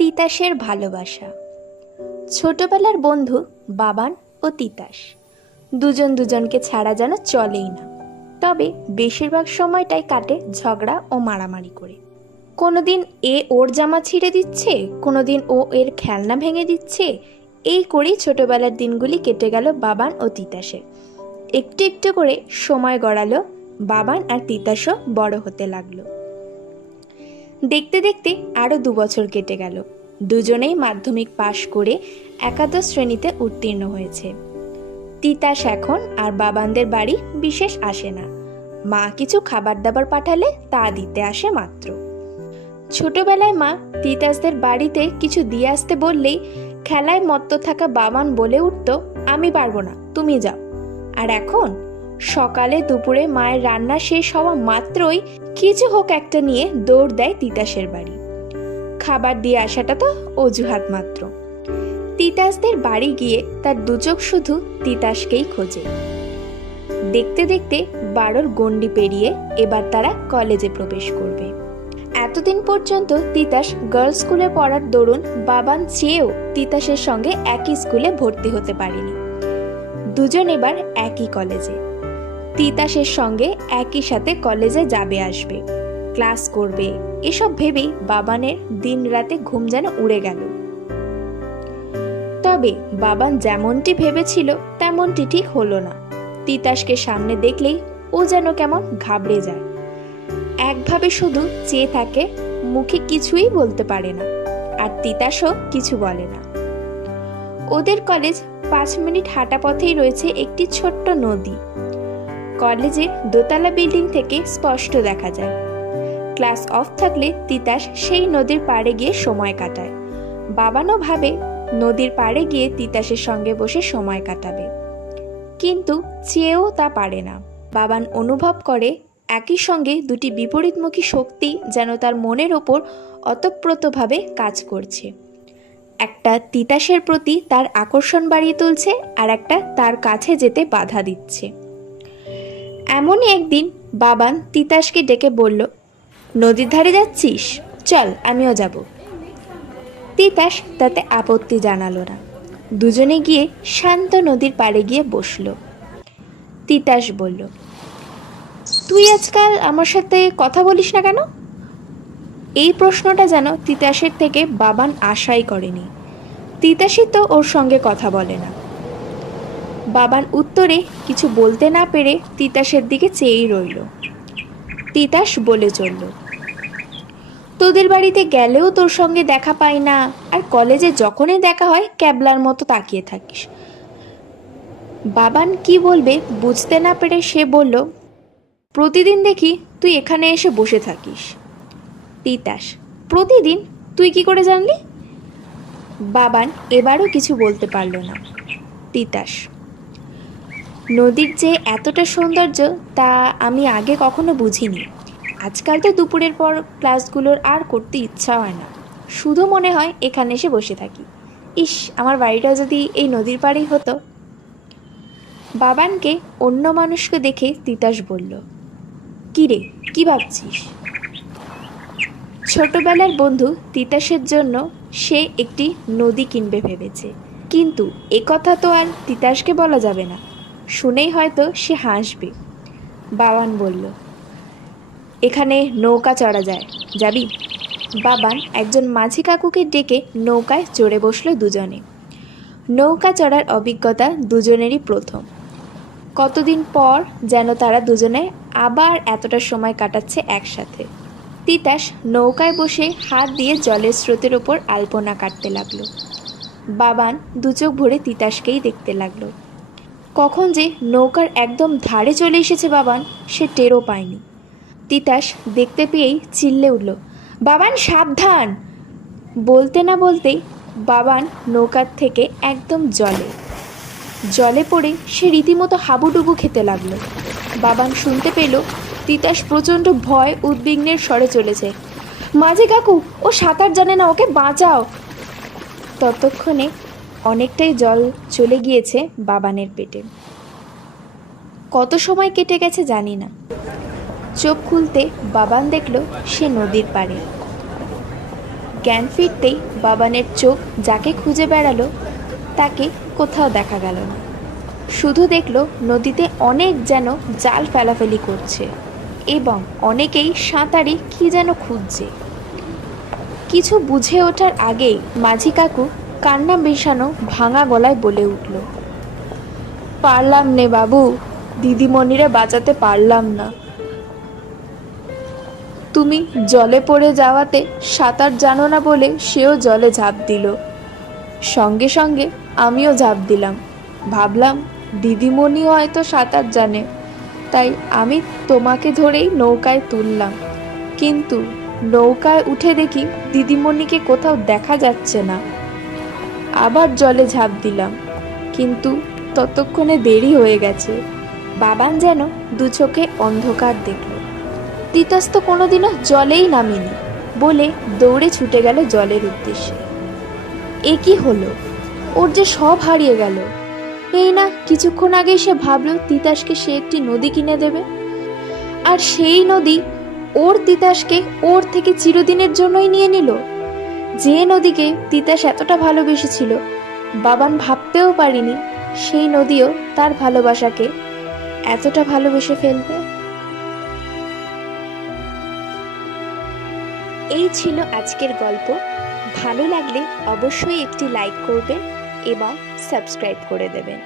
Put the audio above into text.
তিতাসের ভালোবাসা। ছোটবেলার বন্ধু বাবান ও তিতাস দুজন দুজনকে ছাড়া যেন চলেই না। তবে বেশিরভাগ সময়টাই কাটে ঝগড়া ও মারামারি করে। কোনোদিন এ ওর জামা ছিঁড়ে দিচ্ছে, কোনোদিন ও এর খেলনা ভেঙে দিচ্ছে। এই করেই ছোটবেলার দিনগুলি কেটে গেল বাবান ও তিতাসের। একটু একটু করে সময় গড়ালো, বাবান আর তিতাসও বড় হতে লাগলো। দেখতে দেখতে আরও 2 বছর কেটে গেল। দুজনেই মাধ্যমিক পাশ করে একাদশ শ্রেণীতে উত্তীর্ণ হয়েছে। তিতাস এখন আর বাবানদের বাড়ি বিশেষ আসে না। মা কিছু খাবার দাবার পাঠালে তা দিতে আসে মাত্র। ছোটবেলায় মা তিতাসদের বাড়িতে কিছু দিয়ে আসতে বললেই খেলায় মত্ত থাকা বাবান বলে উঠত, আমি পারবো না, তুমি যাও। আর এখন সকালে দুপুরে মায়ের রান্না শেষ হওয়া মাত্রই কিছু হোক একটা নিয়ে দৌড় দেয় তিতাসের বাড়ি। খাবার দিয়ে আসাটা তো অজুহাত মাত্র। তিতাসদের বাড়ি গিয়ে তার দুচোখ শুধু তিতাসকেই খোঁজে। দেখতে দেখতে 12র গণ্ডি পেরিয়ে এবার তারা কলেজে প্রবেশ করবে। এতদিন পর্যন্ত তিতাস গার্লস স্কুলে পড়ার দরুন বাবান চেয়েও তিতাসের সঙ্গে একই স্কুলে ভর্তি হতে পারেনি। দুজন এবার একই কলেজে, তিতাসের সঙ্গে একই সাথে কলেজে যাবে আসবে, ক্লাস করবে, এসব ভেবেই বাবানের দিন রাতে ঘুম যেন উড়ে গেল। তবে বাবান যেমনটি ভেবেছিল তেমনটি ঠিক হলো না। তিতাসকে সামনে দেখলেই ও যেন কেমন ঘাবড়ে যায়। একভাবে শুধু চেয়ে থাকে, মুখে কিছুই বলতে পারে না। আর তিতাসও কিছু বলে না। ওদের কলেজ 5 মিনিট হাঁটা পথেই রয়েছে একটি ছোট্ট নদী। কলেজের দোতলা বিল্ডিং থেকে স্পষ্ট দেখা যায়। ক্লাস অফ থাকলে তিতাস সেই নদীর পাড়ে গিয়ে সময় কাটায়। বাবানও ভাবে নদীর পাড়ে গিয়ে তিতাসের সঙ্গে বসে সময় কাটাবে, কিন্তু চেয়েও তা পারে না। বাবান অনুভব করে একই সঙ্গে দুটি বিপরীতমুখী শক্তি যেন তার মনের ওপর অতপ্রতভাবে কাজ করছে। একটা তিতাসের প্রতি তার আকর্ষণ বাড়িয়ে তুলছে, আর একটা তার কাছে যেতে বাধা দিচ্ছে। এমনই একদিন বাবান তিতাসকে ডেকে বলল, নদীর ধারে যাচ্ছিস? চল, আমিও যাব। তিতাস তাতে আপত্তি জানালো না। দুজনে গিয়ে শান্ত নদীর পাড়ে গিয়ে বসল। তিতাস বলল, তুই আজকাল আমার সাথে কথা বলিস না কেন? এই প্রশ্নটা যেন তিতাসের থেকে বাবান আশাই করেনি। তিতাসই তো ওর সঙ্গে কথা বলে না। বাবান উত্তরে কিছু বলতে না পেরে তিতাসের দিকে চেয়েই রইল। তিতাস বলে চলল, তোদের বাড়িতে গেলেও তোর সঙ্গে দেখা পাই না, আর কলেজে যখনই দেখা হয় ক্যাবলার মতো তাকিয়ে থাকিস। বাবান কি বলবে বুঝতে না পেরে সে বলল, প্রতিদিন দেখি তুই এখানে এসে বসে থাকিস। তিতাস, প্রতিদিন? তুই কি করে জানলি? বাবান এবারও কিছু বলতে পারল না। তিতাস, নদীর যে এতটা সৌন্দর্য তা আমি আগে কখনো বুঝিনি। আজকাল তো দুপুরের পর ক্লাসগুলোর আর করতে ইচ্ছা হয় না, শুধু মনে হয় এখানে এসে বসে থাকি। ইস, আমার বাড়িটাও যদি এই নদীর পাড়েই হতো। বাবানকে অন্য মানুষকে দেখে তিতাস বলল, কি রে, কি ভাবছিস? ছোটবেলার বন্ধু তিতাসের জন্য সে একটি নদী কিনবে ভেবেছে, কিন্তু একথা তো আর তিতাসকে বলা যাবে না, শুনেই হয়তো সে হাসবে। বাবান বলল, এখানে নৌকা চড়া যায়, যাবি? বাবান একজন মাঝি কাকুকে ডেকে নৌকায় চড়ে বসলো দুজনে। নৌকা চড়ার অভিজ্ঞতা দুজনেরই প্রথম। কতদিন পর যেন তারা দুজনে আবার এতটা সময় কাটাচ্ছে একসাথে। তিতাস নৌকায় বসে হাত দিয়ে জলের স্রোতের ওপর আলপনা কাটতে লাগলো। বাবান দুচোখ ভরে তিতাসকেই দেখতে লাগলো। কখন যে নৌকার একদম ধারে চলে এসেছে বাবান সে টেরও পায়নি। তিতাস দেখতে পেয়েই চিল্লে উঠল, বাবান সাবধান! বলতে না বলতেই বাবান নৌকার থেকে একদম জলে পড়ে সে রীতিমতো হাবুডুবু খেতে লাগলো। বাবান শুনতে পেল তিতাস প্রচণ্ড ভয় উদ্বিগ্নের স্বরে চলেছে, মাঝি কাকু, ও সাঁতার জানে না, ওকে বাঁচাও। ততক্ষণে অনেকটাই জল চলে গিয়েছে বাবানের পেটে। কত সময় কেটে গেছে জানি না। চোখ খুলতে বাবান দেখল সে নদীর পাড়ে। জ্ঞান ফিরতেই বাবানের চোখ যাকে খুঁজে বেড়ালো তাকে কোথাও দেখা গেল না। শুধু দেখলো নদীতে অনেক যেন জাল ফেলাফেলি করছে এবং অনেকেই সাঁতারে কি যেন খুঁজছে। কিছু বুঝে ওঠার আগেই মাঝি কাকু কান্না মেশানো ভাঙা গলায় বলে উঠল, পারলাম নে বাবু, দিদিমণিরে বাঁচাতে পারলাম না। তুমি জলে পড়ে যাওয়াতে সাঁতার জানো না বলে সেও জলে ঝাঁপ দিল। সঙ্গে সঙ্গে আমিও ঝাঁপ দিলাম। ভাবলাম দিদিমণি হয়তো সাঁতার জানে, তাই আমি তোমাকে ধরেই নৌকায় তুললাম। কিন্তু নৌকায় উঠে দেখি দিদিমণিকে কোথাও দেখা যাচ্ছে না। আবার জলে ঝাঁপ দিলাম, কিন্তু ততক্ষণে দেরি হয়ে গেছে। বাবান যেন দু চোখে অন্ধকার দেখল। তিতাস তো কোনোদিনও জলেই নামেনি বলে দৌড়ে ছুটে গেল জলের উদ্দেশ্যে। এ কি হলো, ওর যে সব হারিয়ে গেল। এই না কিছুক্ষণ আগেই সে ভাবলো তিতাসকে সে একটি নদী কিনে দেবে, আর সেই নদী ওর তিতাসকে ওর থেকে চিরদিনের জন্যই নিয়ে নিল। যে নদীকে তিতাস এতটা ভালোবেসেছিল, বাবান ভাবতেও পারিনি সেই নদীও তার ভালোবাসাকে এতটা ভালোবেসে ফেলবে। এই ছিল আজকের গল্প। ভালো লাগলে অবশ্যই একটি লাইক করবেন এবং সাবস্ক্রাইব করে দেবেন।